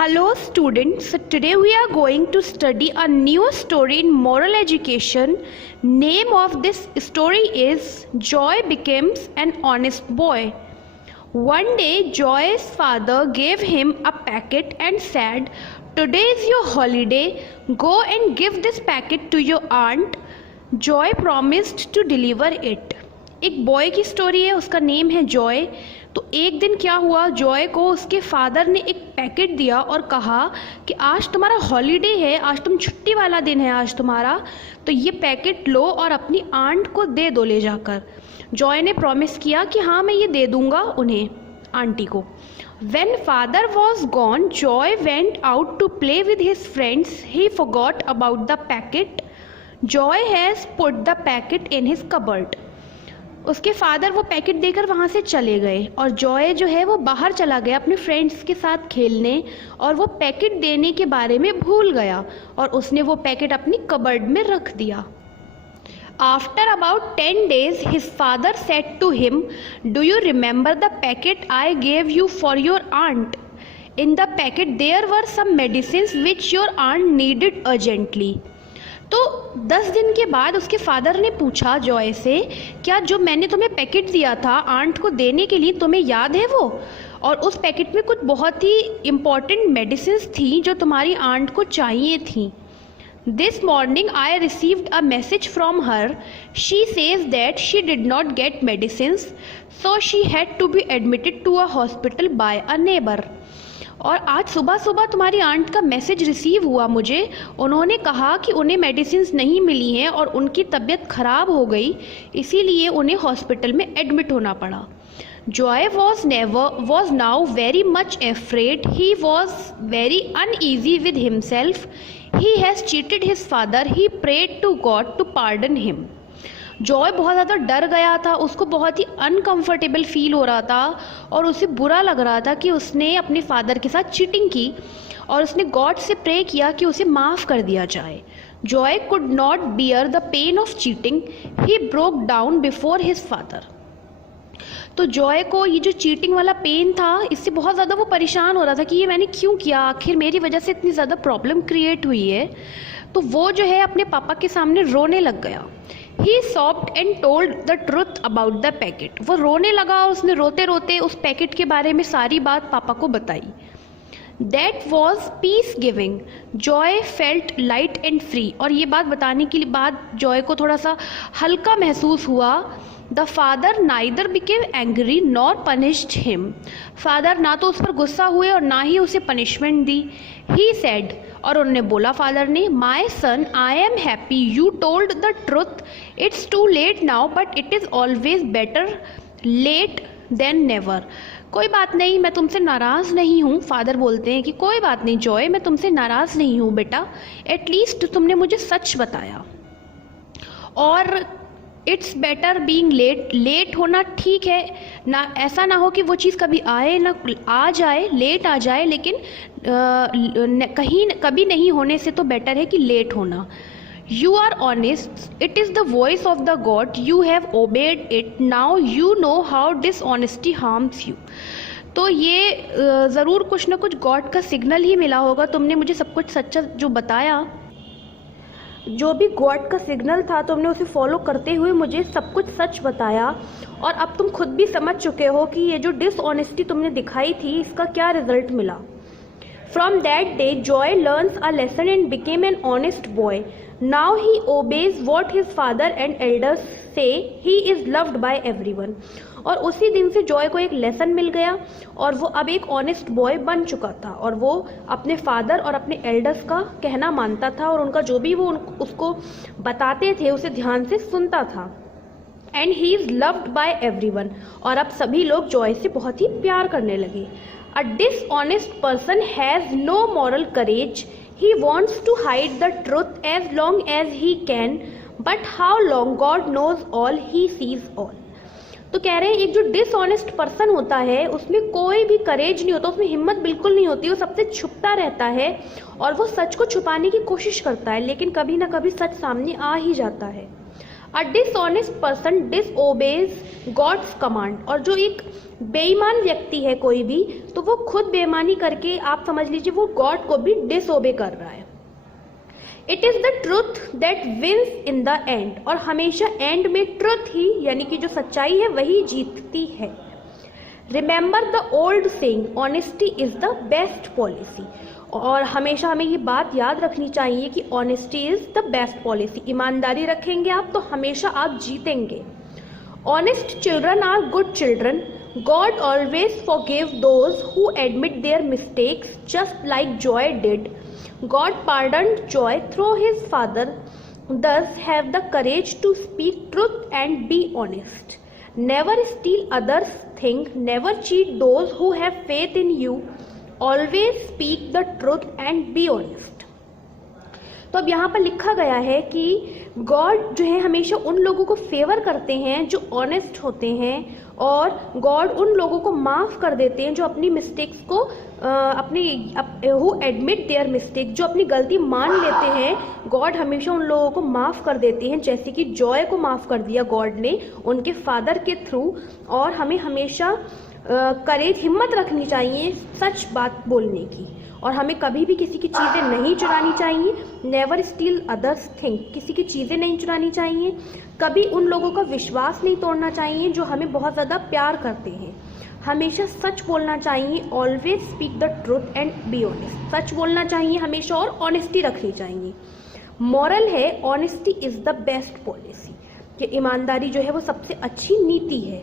Hello students, today we are going to study a new story in moral education. Name of this story is Joy Becomes an Honest Boy. One day Joy's father gave him a packet and said, "Today is your holiday, go and give this packet to your aunt." Joy promised to deliver it. एक boy की story है, उसका name है Joy. तो एक दिन क्या हुआ, जॉय को उसके फादर ने एक पैकेट दिया और कहा कि आज तुम्हारा हॉलीडे है, आज तुम छुट्टी वाला दिन है आज तुम्हारा, तो ये पैकेट लो और अपनी आंट को दे दो ले जाकर। जॉय ने प्रॉमिस किया कि हाँ मैं ये दे दूंगा उन्हें, आंटी को। When father was gone, Joy went out to play with his friends. He forgot about the packet. Joy has put the packet in his cupboard. उसके फादर वो पैकेट देकर वहाँ से चले गए और जॉय जो है वो बाहर चला गया अपने फ्रेंड्स के साथ खेलने, और वो पैकेट देने के बारे में भूल गया और उसने वो पैकेट अपनी कबर्ड में रख दिया। After about 10 days, his father said to him, "Do you remember the packet I gave you for your aunt? In the packet there were some medicines which your aunt needed urgently." तो 10 दिन के बाद उसके father ने पूछा Joy से, क्या जो मैंने तुम्हें पैकेट दिया था आंट को देने के लिए तुम्हें याद है वो? और उस पैकेट में कुछ बहुत ही इम्पॉर्टेंट मेडिसिन्स थी जो तुम्हारी आंट को चाहिए थी। This morning I received a message from her. She says that she did not get medicines, so she had to be admitted to a hospital by a neighbor. और आज सुबह सुबह तुम्हारी आंट का मैसेज रिसीव हुआ मुझे, उन्होंने कहा कि उन्हें मेडिसिन्स नहीं मिली हैं और उनकी तबीयत ख़राब हो गई, इसीलिए उन्हें हॉस्पिटल में एडमिट होना पड़ा। Joy was now very much afraid. He was very uneasy with himself. He has cheated his father. He prayed to God to pardon him. Joy बहुत ज़्यादा डर गया था, उसको बहुत ही अनकंफर्टेबल फील हो रहा था और उसे बुरा लग रहा था कि उसने अपने फादर के साथ चीटिंग की, और उसने गॉड से प्रे किया कि उसे माफ़ कर दिया जाए। Joy could not bear the pain of cheating, he broke down before his father. तो जॉय को ये जो चीटिंग वाला पेन था, इससे बहुत ज़्यादा वो परेशान हो रहा था कि ये मैंने क्यों किया, आखिर मेरी वजह से इतनी ज़्यादा प्रॉब्लम क्रिएट हुई है। तो वो जो है अपने पापा के सामने रोने लग गया। He sobbed and told the truth about the packet. वो रोने लगा, उसने रोते रोते उस पैकेट के बारे में सारी बात पापा को बताई। That was peace giving. Joy felt light and free. और ये बात बताने के बाद जॉय को थोड़ा सा हल्का महसूस हुआ। The father neither became angry nor punished him. Father ना तो उस पर गुस्सा हुए और ना ही उसे पनिशमेंट दी। He said, और उन्होंने बोला फादर ने, "My son, I am happy you told the truth. It's too late now, but it is always better late than never." कोई बात नहीं, मैं तुमसे नाराज़ नहीं हूँ। फादर बोलते हैं कि कोई बात नहीं जॉय, मैं तुमसे नाराज़ नहीं हूँ बेटा, एटलीस्ट तुमने मुझे सच बताया। और इट्स बेटर बीइंग लेट होना ठीक है ना, ऐसा ना हो कि वो चीज़ कभी आए ना आ जाए, लेट आ जाए, लेकिन कभी नहीं होने से तो बेटर है कि लेट होना। You are honest, it is the voice of the God, you have obeyed it, now you know how dishonesty harms you. तो ये ज़रूर कुछ ना कुछ गॉड का सिग्नल ही मिला होगा, तुमने मुझे सब कुछ सच्चा जो बताया, जो भी गॉड का सिग्नल था तुमने उसे फॉलो करते हुए मुझे सब कुछ सच बताया, और अब तुम खुद भी समझ चुके हो कि ये जो डिसऑनेस्टी तुमने दिखाई थी इसका क्या रिजल्ट मिला। From that day, Joy learns a lesson and became an honest boy. Now he obeys what his father and elders say. He is loved by everyone. और उसी दिन से जॉय को एक लेसन मिल गया और वो अब एक ऑनेस्ट बॉय बन चुका था, और वो अपने फादर और अपने एल्डर्स का कहना मानता था और उनका जो भी वो उसको बताते थे उसे ध्यान से सुनता था। And he is loved by everyone, और अब सभी लोग जॉय से बहुत ही प्यार करने लगे। A dishonest person has no moral courage. He wants to hide the truth as long as he can, but how long God knows all, he sees all. तो कह रहे हैं एक जो डिसऑनेस्ट पर्सन होता है उसमें कोई भी करेज नहीं होता, उसमें हिम्मत बिल्कुल नहीं होती, वो सबसे छुपता रहता है और वो सच को छुपाने की कोशिश करता है, लेकिन कभी ना कभी सच सामने आ ही जाता है। A dishonest person disobeys God's command, और जो एक बेईमान व्यक्ति है कोई भी, तो वो खुद बेईमानी करके आप समझ लीजिए वो गॉड को भी डिसओबे कर रहा है। It is the truth that wins in the end, और हमेशा एंड में ट्रुथ ही यानी कि जो सच्चाई है वही जीतती है। Remember the old saying honesty is the best policy, और हमेशा हमें ये बात याद रखनी चाहिए कि honesty is the best policy. ईमानदारी रखेंगे आप तो हमेशा आप जीतेंगे। Honest children are good children, God always forgive those who admit their mistakes just like Joy did. God pardoned Joy through his father. Thus have the courage to speak truth and be honest. Never steal others' things. Never cheat those who have faith in you. Always speak the truth and be honest. तो अब यहाँ पर लिखा गया है कि God जो है हमेशा उन लोगों को फेवर करते हैं जो ऑनेस्ट होते हैं, और गॉड उन लोगों को माफ़ कर देते हैं जो अपनी मिस्टेक्स को हु एडमिट देयर मिस्टेक, जो अपनी गलती मान लेते हैं, गॉड हमेशा उन लोगों को माफ़ कर देते हैं, जैसे कि जॉय को माफ़ कर दिया गॉड ने उनके फादर के थ्रू। और हमें हमेशा करेज हिम्मत रखनी चाहिए सच बात बोलने की, और हमें कभी भी किसी की चीज़ें नहीं चुरानी चाहिए। नेवर स्टील अदर्स थिंग, किसी की चीज़ें नहीं चुरानी चाहिए। कभी उन लोगों का विश्वास नहीं तोड़ना चाहिए जो हमें बहुत ज़्यादा प्यार करते हैं। हमेशा सच बोलना चाहिए। Always speak the truth and be honest, सच बोलना चाहिए हमेशा और ऑनेस्टी रखनी चाहिए। मॉरल है honesty is the best policy, कि ईमानदारी जो है वो सबसे अच्छी नीति है।